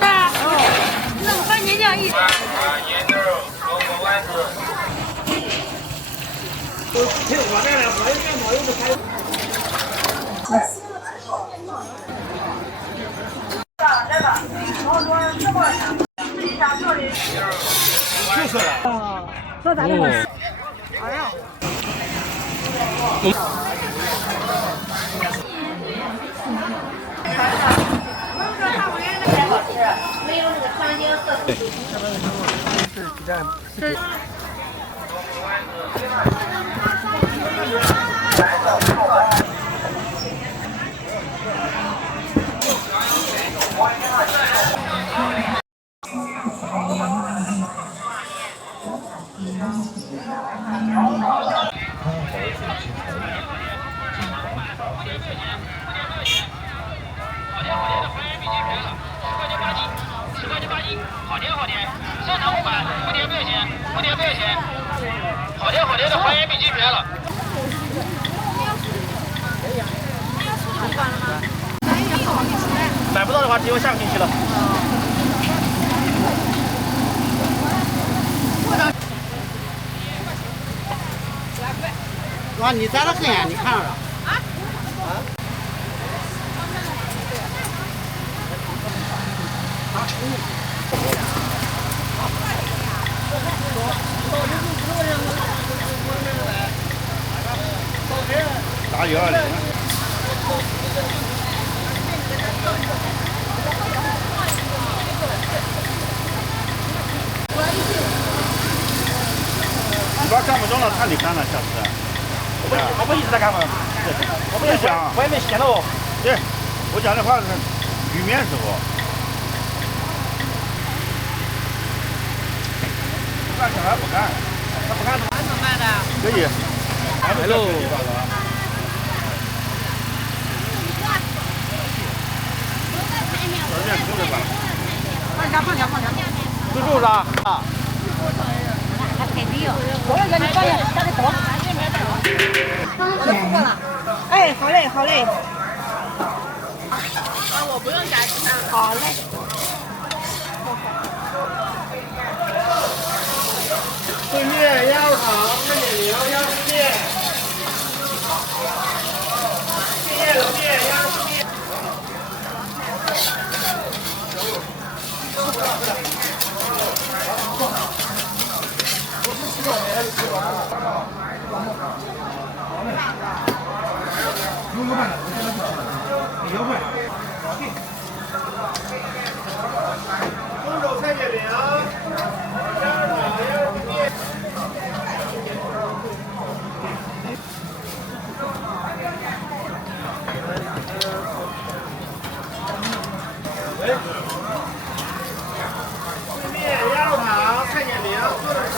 那弄番茄酱一。就是了。哦，说咱这个。哎呀。没有那个长颈色。对，是鸡蛋。是。好甜好甜，现场5买，不甜不要钱，不甜不要钱。好甜好甜的还原笔记便了。买不到的话，只有下个星期了。哇，你摘的很呀，你看着了？打120。你爸干不中了，看你干了，下次。我不一直在干嘛？我不想，我也没闲了哦。对，我讲的话是鱼面时候。干小孩不干，他不干怎么卖的？可以。来喽。放下。自助是吧？啊。还肯定。我让你放下，加点头。我都付过了。哎，好嘞，好嘞。我不用加鸡蛋。好嘞。对面鸭肉肠，看点牛鸭肉面。谢谢冷面鸭肉面。红手菜煎饼，鸭肉肠，鸭肉面。对面鸭肉肠，菜煎饼，做的少。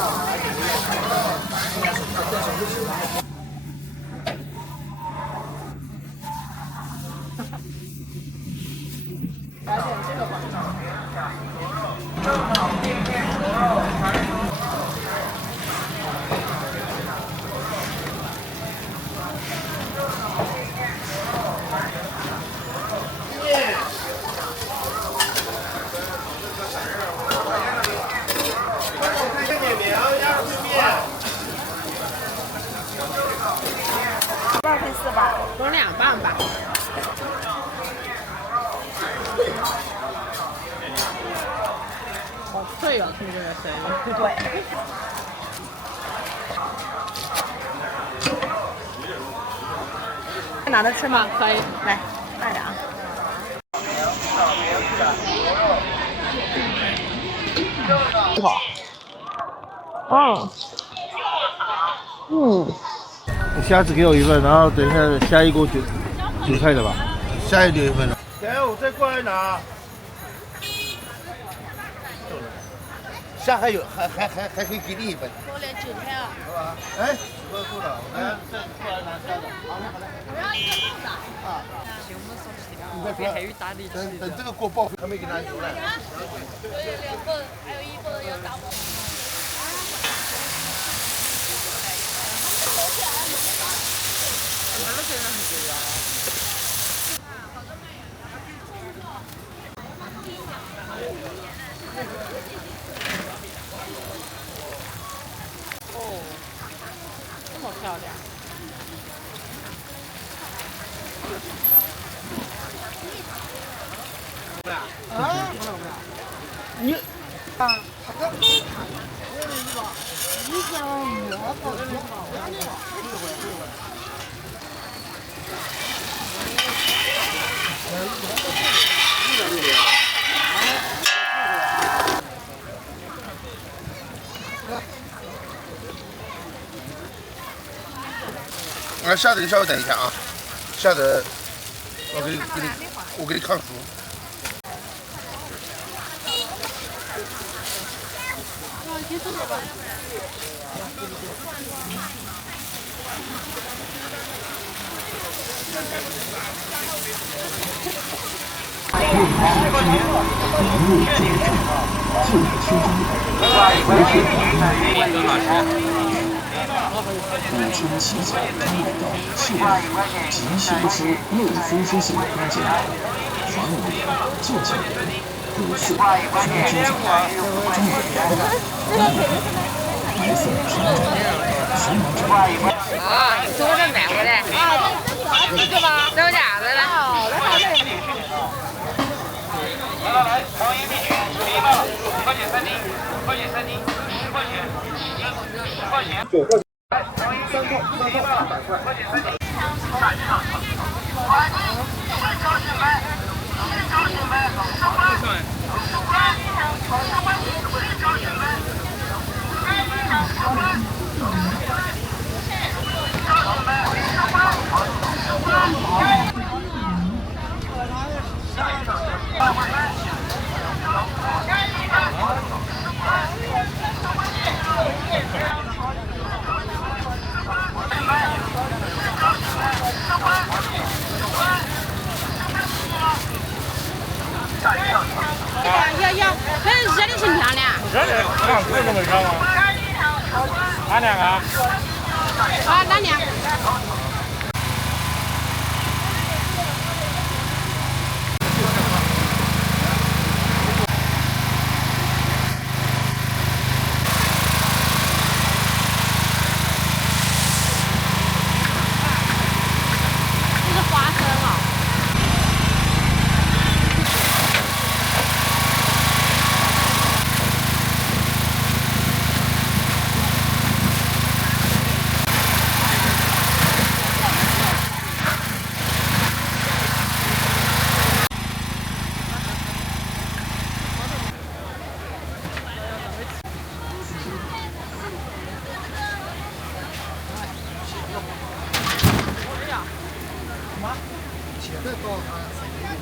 2份4吧，多2磅吧。好脆哦，听这个声音。对。拿着吃吗？可以，来，慢点啊。好。下次给我1份，然后等一下下一锅韭菜的吧，下一点1份。来，我再过来拿。下还有，还可以给你1份。多点韭菜啊。是吧？哎，10块够了，我们再过来拿下的。好嘞，好嘞。我要1个豆子。啊。行，我们送去的。你再说。还有打的。等这个锅报还没给拿出来。我有2份，还有1份要打包。哦，这么漂亮。啊？你啊，好的。你想我搞的下子你稍微等一下啊，下子我给你看书。母亲洗脚刚来到室内，即修之类夫之性关键来，传闻旧情人，古寺夫之脚，中文白色平整，时髦整。啊，你说这买回来？啊，这个吧，都假的了。来，黄金币券，10包，10块钱3斤，10块钱3斤，10块钱，10块钱，9块。黄金币券，10包，10块钱3斤。大鱼上场，黄金，新潮新牌，新潮新牌，上班，上班，上班，新潮新牌，上班。要，这热的挺漂亮。热的，看为什么热吗？哪两个？啊，哪两？这是花生啊。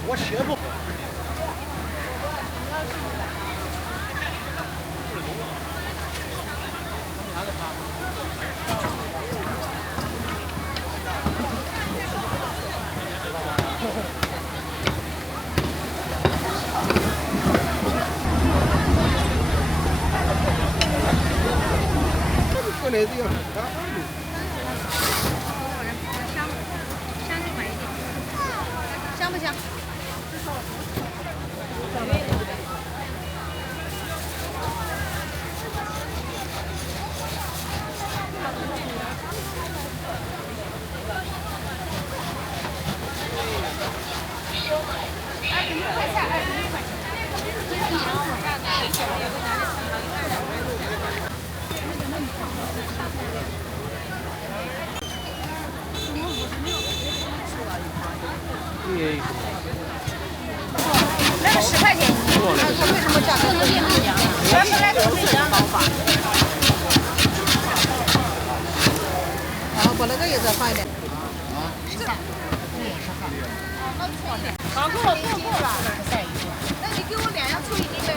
我学不。过来这个。香不香？那个10块钱，它为什么价格这么低？原来都是这样方法。然后把那个也再放一点。够了。那你给我2样处理一呗。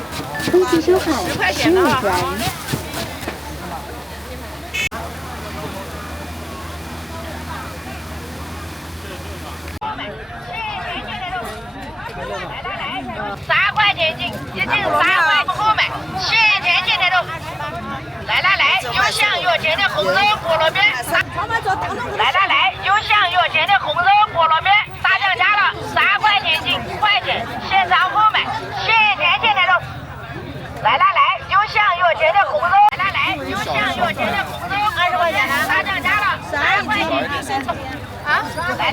东西收看10块钱的啊。3块钱一斤，1斤3块不好卖，新天津的肉。来，有香又甜的红肉菠萝面。来，有香又甜的红肉菠萝面，大降价了，3块钱一斤，5块钱，现场好卖，新天津的肉。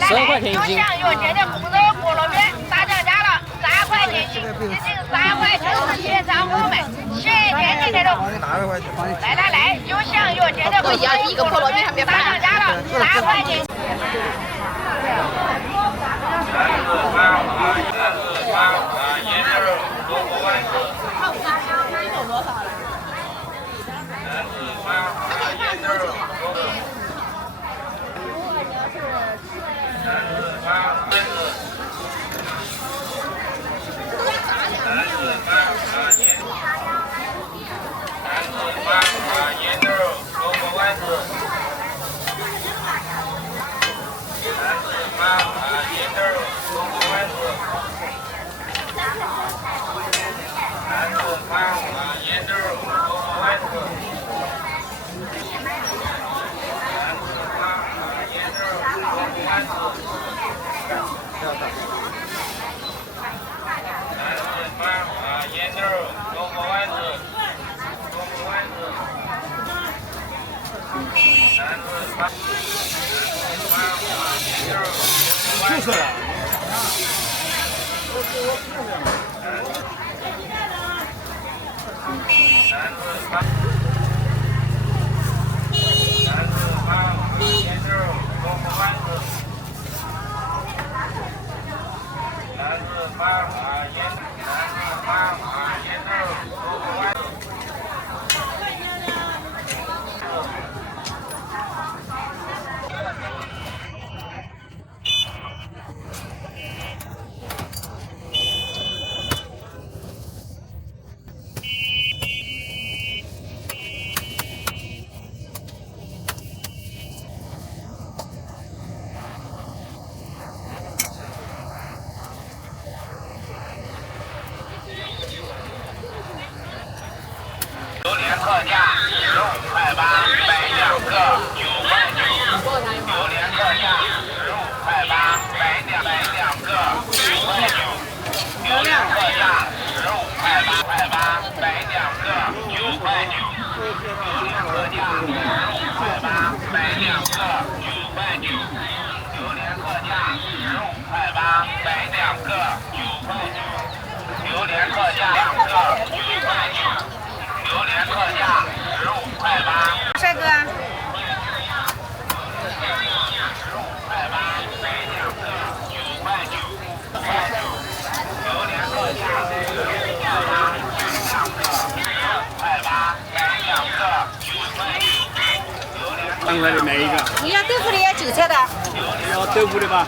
来来，有香有甜的红肉菠萝面，大涨价了，3块钱一斤，一斤3块钱，现场购买，鲜甜甜的肉。来来来，有香有甜的红肉菠萝面，大涨价了，3块钱。就是了。特价15块8，买2个9块9。榴莲特价15块8，买2个9塊9。榴蓮特價15塊8，買2個9塊9。榴蓮特價15塊8，買2個9塊9。榴蓮特價15塊8，買2個9塊9。榴蓮特價2個9塊9。榴蓮特價15塊8。帥哥。3塊的買一個。你要豆腐的，要韭菜的。要豆腐的吧。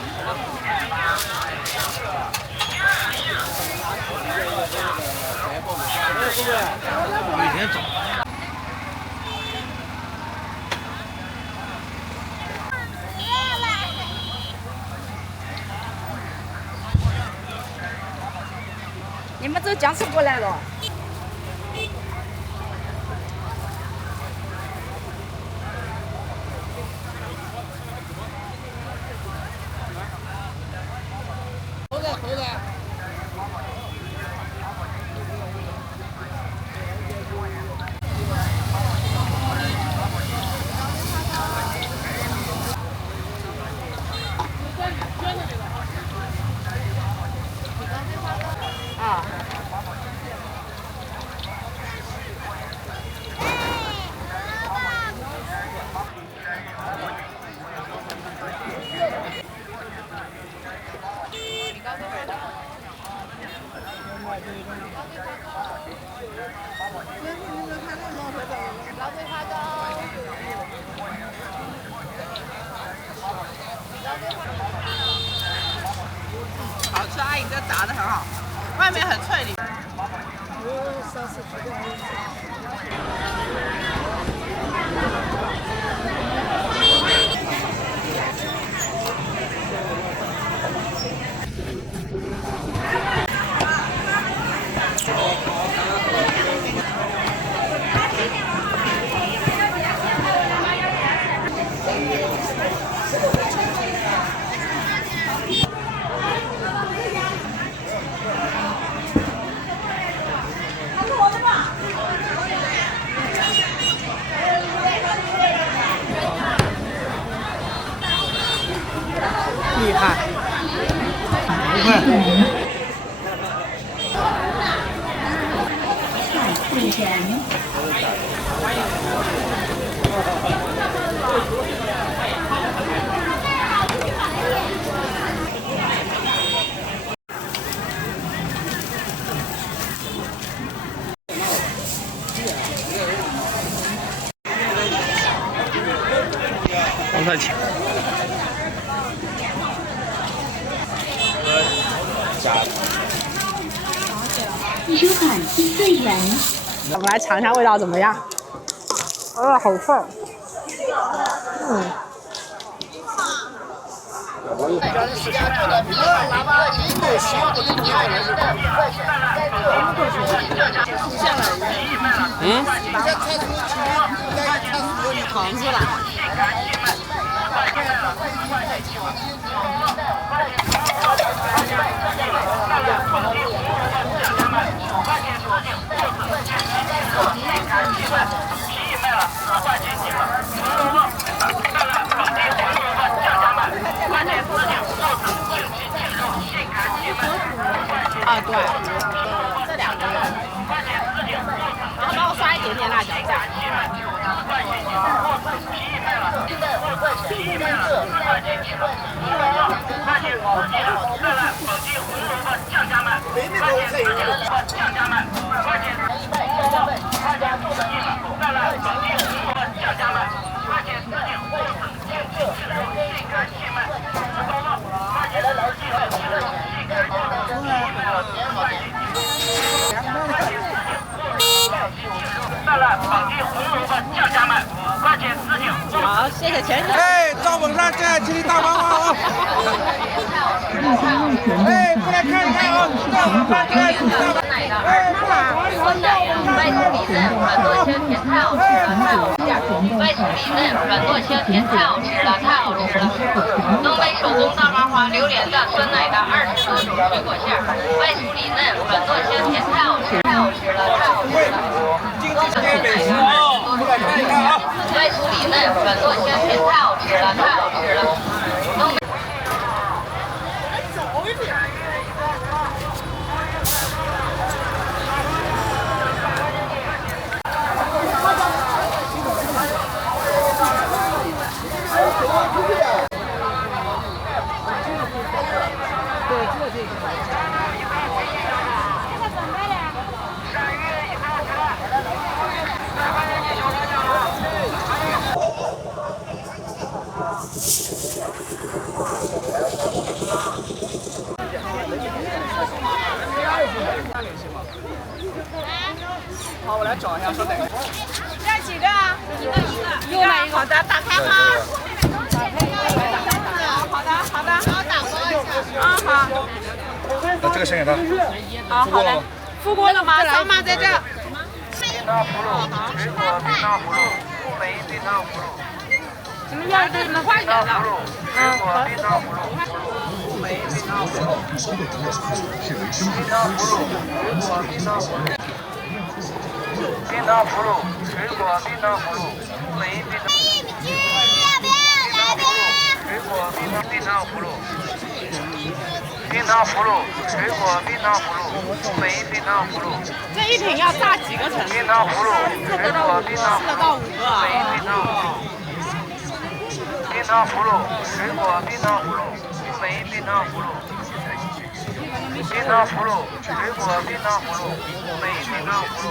每天找。你们走僵尸过来了。好吃，阿姨这炸的很好，外面很脆里。王太强。一收款14元。我们来尝一下味道怎么样？好臭。糖是吧？啊，对，这两个，然后帮我刷一点点辣椒酱。好，谢谢钱姐。哎，赵本山现在请你大帮忙啊！哎，过来看一看啊！赵本山现在请你大帮忙。哎，酸奶呀，外酥里嫩，软糯香甜，太好吃了，太好吃了！外酥里嫩，软糯香甜，太好吃了，太好吃了！东北手工大麻花榴莲的、酸奶的20多种水果馅，外酥里嫩，软糯香甜，太好吃，太好吃了，太好吃了！东北美食哦，外酥里嫩，软糯香甜，太好吃了，太好吃了！东北。好，我来找一下，稍等。要几个啊？一个。又来一个。好的，打开吗？好的。好，打包一下。啊，好。那这个先给他。好的。付过了吗？扫码在这。你们要给你们换一个的。好。冰糖葫芦，水果冰糖葫芦，梅冰糖。水果冰糖葫芦，冰糖葫芦，水果冰糖葫芦，梅冰糖葫芦。这一瓶要炸几个层？冰糖葫芦，水果冰糖葫芦，到5个。梅冰糖葫芦。冰糖葫芦，水果冰糖葫芦，梅冰糖葫芦。冰糖葫芦，水果冰糖葫芦，梅冰糖葫芦。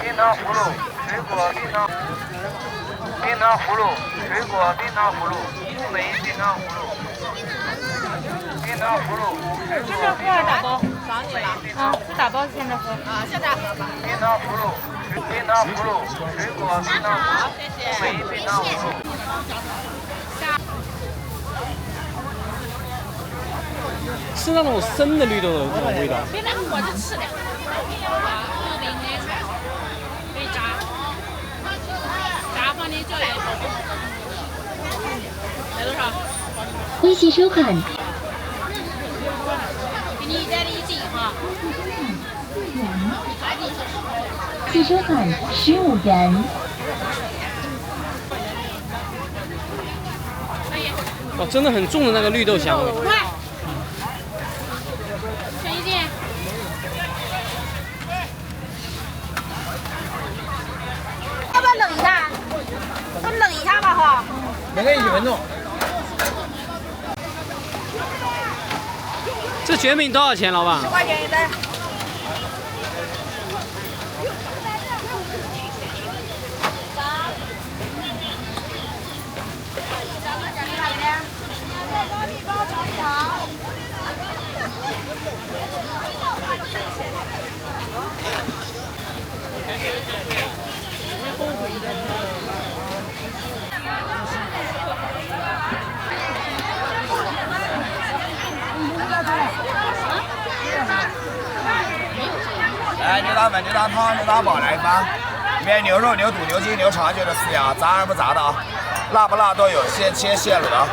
冰糖葫芦，水果冰糖。冰糖葫芦，水果冰糖葫芦，梅冰糖葫芦。冰糖葫芦，水果冰糖。打包，找你了。不打包现在喝。现在喝吧。冰糖葫芦，冰糖葫芦，水果冰糖葫芦，梅冰糖葫芦。是那种生的绿豆的那种味道。别拿我就吃两个。可以炸。炸放进这里。来多少？微信收款。给你1袋的1斤哈。自收款15元。哦，真的很重的那个绿豆香味。每个1分鐘。這卷餅多少錢，老闆？10塊錢一袋。来，牛大粉、牛大汤、牛大煲来一份，里面牛肉、牛肚、牛筋、牛肠就是4样，炸不炸的啊？辣不辣都有，现切现卤的，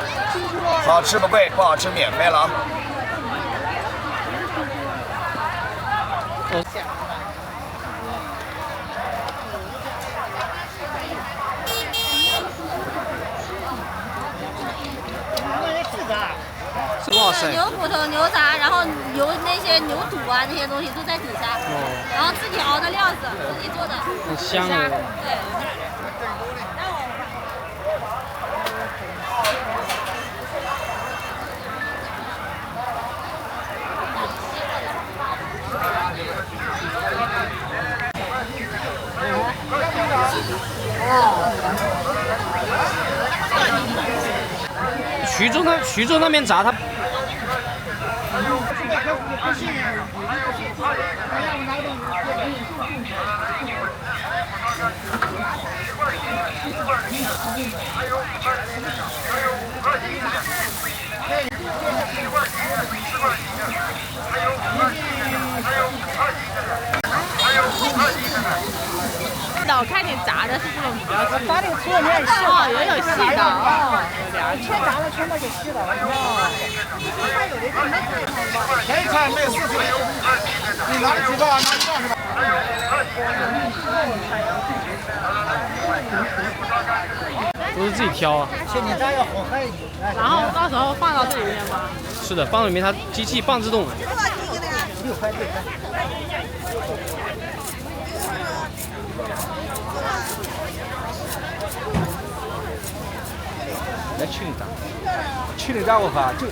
好吃不贵，不好吃免费了。哇塞！牛骨头、牛杂，然后牛那些牛肚啊那些东西都在底下，然后自己熬的料子，自己做的，很香啊。对。徐州那边炸它。我看你炸的是这种比较细，炸的除了有点细哦，有点细的哦，全炸了全都是细的哦。全菜卖40，你拿几包？拿1包是吧？都是自己挑啊。现在炸要好看一点。然后到时候放到这里面吗？是的，放里面，它机器半自动。6块6块。来去你炸，去你炸我发就。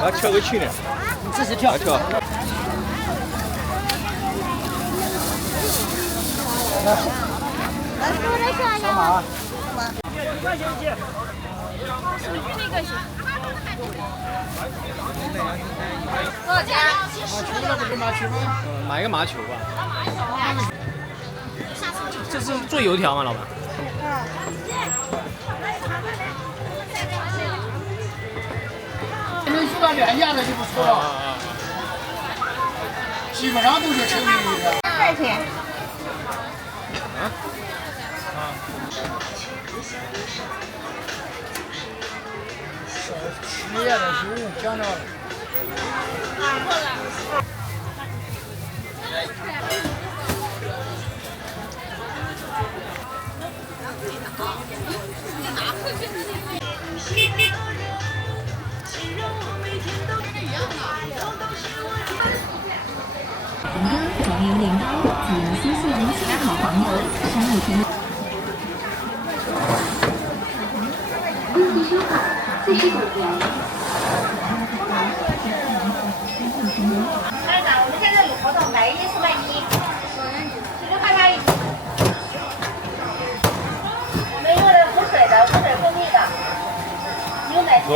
我要挑个去的，你自己挑。挑。上马。1块钱一斤。那个是。多少钱？买个麻球吧。这是做油条吗，老板？能做到2样的就不错了。基本上都是成品的。2块钱。10页的油讲到了。过来。红歌黄油年糕及新鲜鲜烤黄油山芋甜。立即收款，45元。班长，我们现在有活动，买1送1，16块钱1。我们用的无水的，无水蜂蜜的，牛奶走。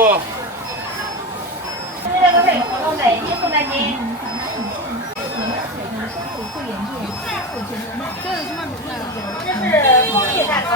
哦。这个会活动的，一定送来听。这是什么？这是枫叶蛋糕。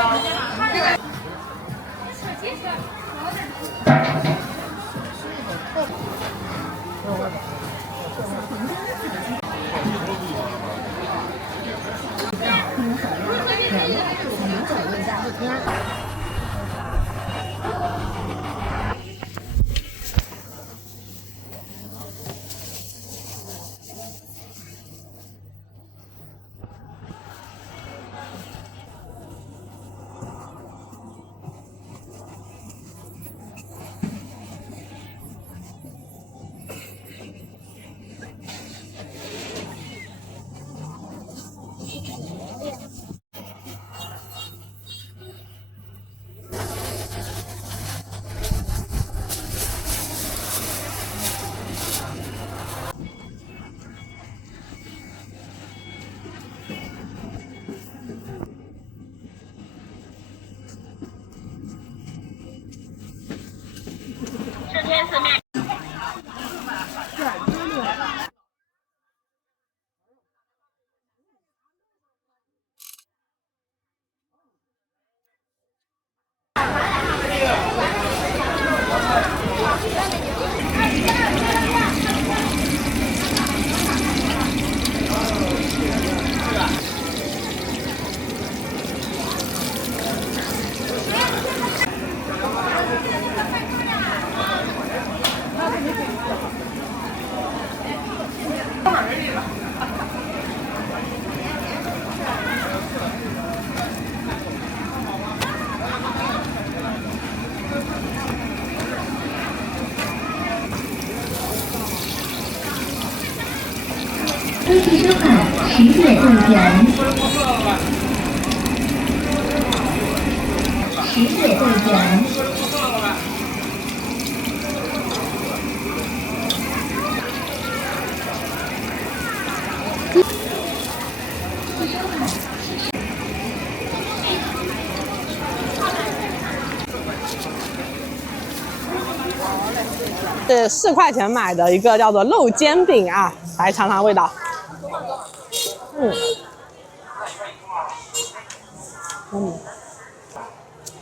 天四面。恭喜收看10月动员，10月动员。是4块钱买的一个叫做肉煎饼啊，来尝尝味道。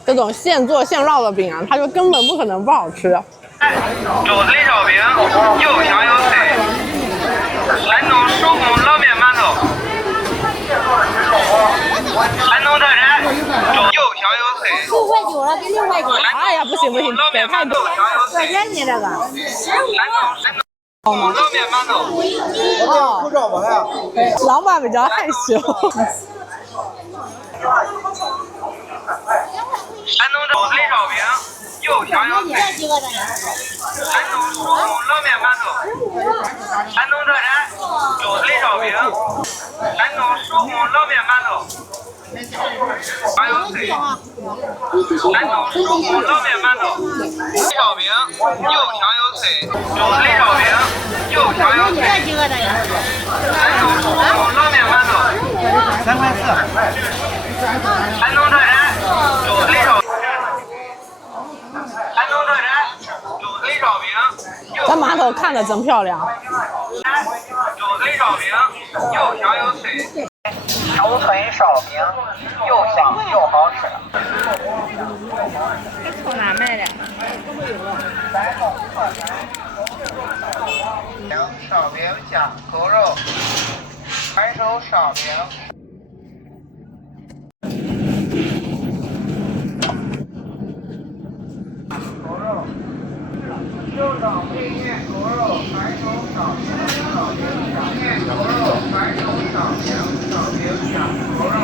这种现做现烙的饼啊，它就根本不可能不好吃。肘子里烧饼又香又脆，山东手工老面馒头，山东特产，又香又脆。6块9了，给6块9。哎呀，不行不行，别太多。多少钱呢？这个山东老面馒头。哦，老板比较害羞。山东肘子里烧饼又香又脆，山东手工老面馒头，山东特产肘子里烧饼，山东手工老面馒头，香又脆，山东手工老面馒头，烧饼又香又脆，肘子里烧饼又香又脆，山东手工老面馒头，3块4。山东特产肘子里烧饼，山东特产肘子里烧饼。这馒头看着真漂亮。肘子里烧饼又香又脆，手推烧饼又香又好吃。这从哪买的？烧饼加狗肉，白手烧饼。肉掌配面狗肉，白手烧饼，烧饼加面狗肉，白手烧饼，烧饼加狗肉，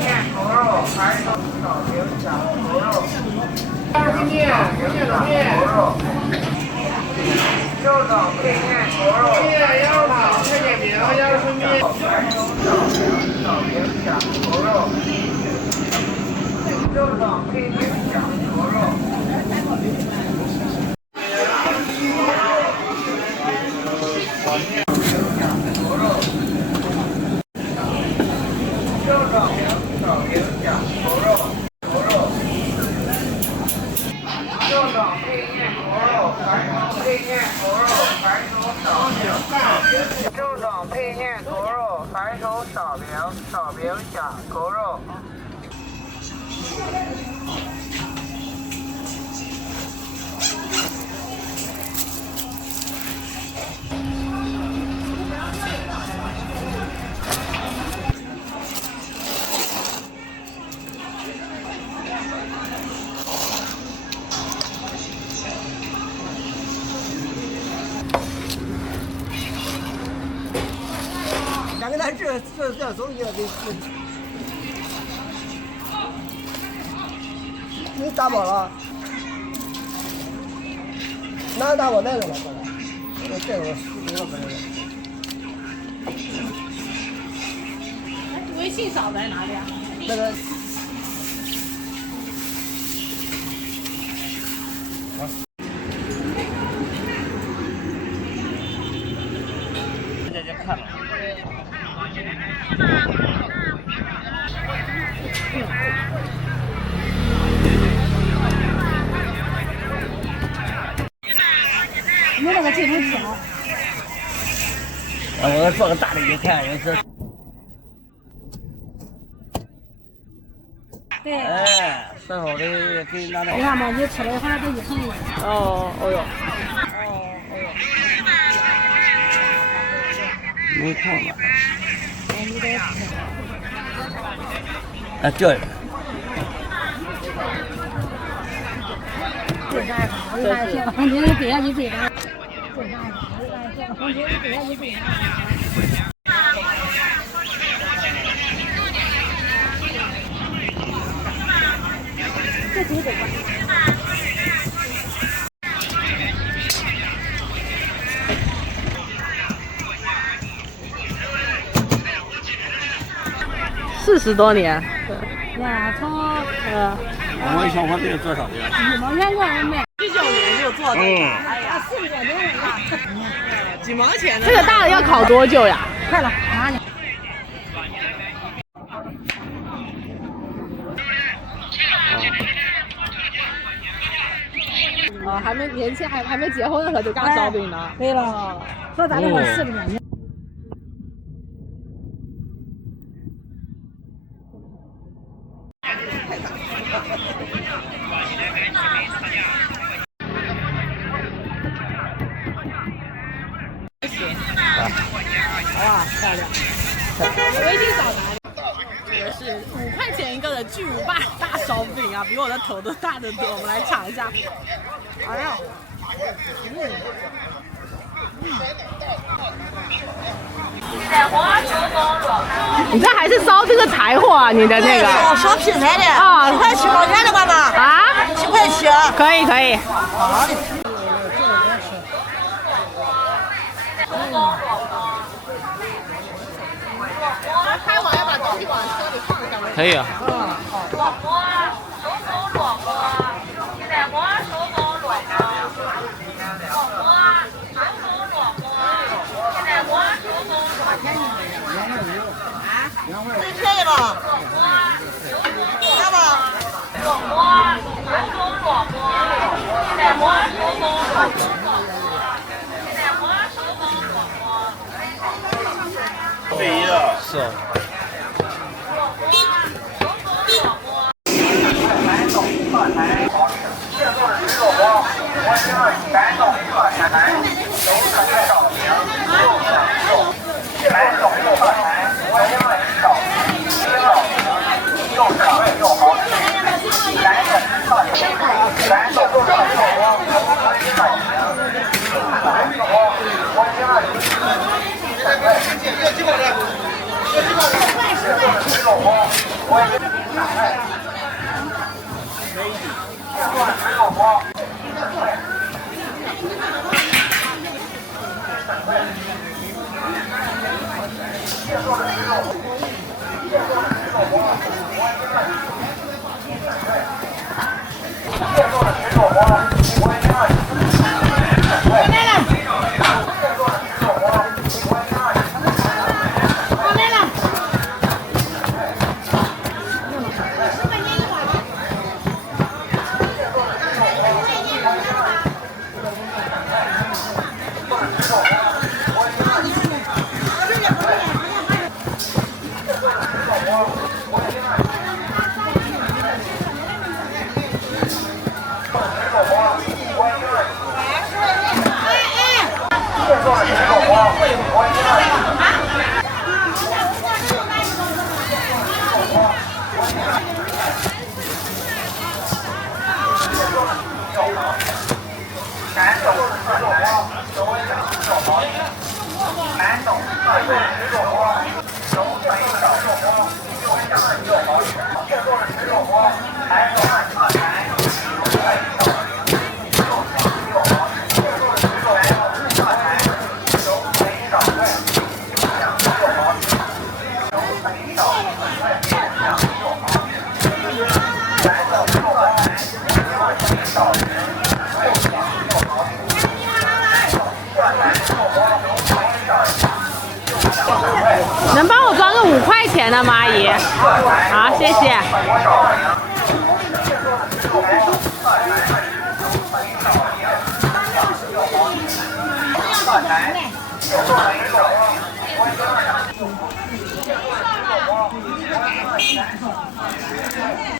面狗肉，白手烧饼加狗肉，2是面，面的面狗肉，肉掌配面狗肉，面腰汤菜煎饼，2是面，白手烧饼，烧饼加狗肉，肉掌配面加狗肉。肉配件狗肉，白手少饼。正装配件狗肉，白手少饼，少饼下狗肉。两个人这手艺的，你打饱了？哪打我那个了？这个我10个本来。微信扫在哪里啊？那个。这看了。你那个镜头小。我要做个大的一看，也是。对。哎，正好的可以拿来。你看嘛，你吃了一会儿都一层。哦，哦哟。没看吧？啊，掉下来。对啥？对啥？这红军对下去对啥？对啥？这红军对下去对啥？这几个吧。40多年。呀，从我们小伙子做啥的？1毛钱1人卖。19年就做的。哎呀，40多年了。几毛钱呢？这个大的要烤多久呀？快了，拿去。哦，还没年轻，还没结婚的时候就干烧饼呢。对了，说咱这块40多年。哇，漂亮！微信扫哪里？这个是5块钱一个的巨无霸大烧饼啊，比我的头都大得多。我们来尝一下。哎呀，你这还是烧这个柴火啊？你的这个？烧平台的啊，7块7毛钱的吧吧？啊，7块7。可以可以。好的。拍完要把东西往车里放下。可以啊。最便宜了。要吧？是啊。能帮我装个5块钱的吗，阿姨？好，谢谢。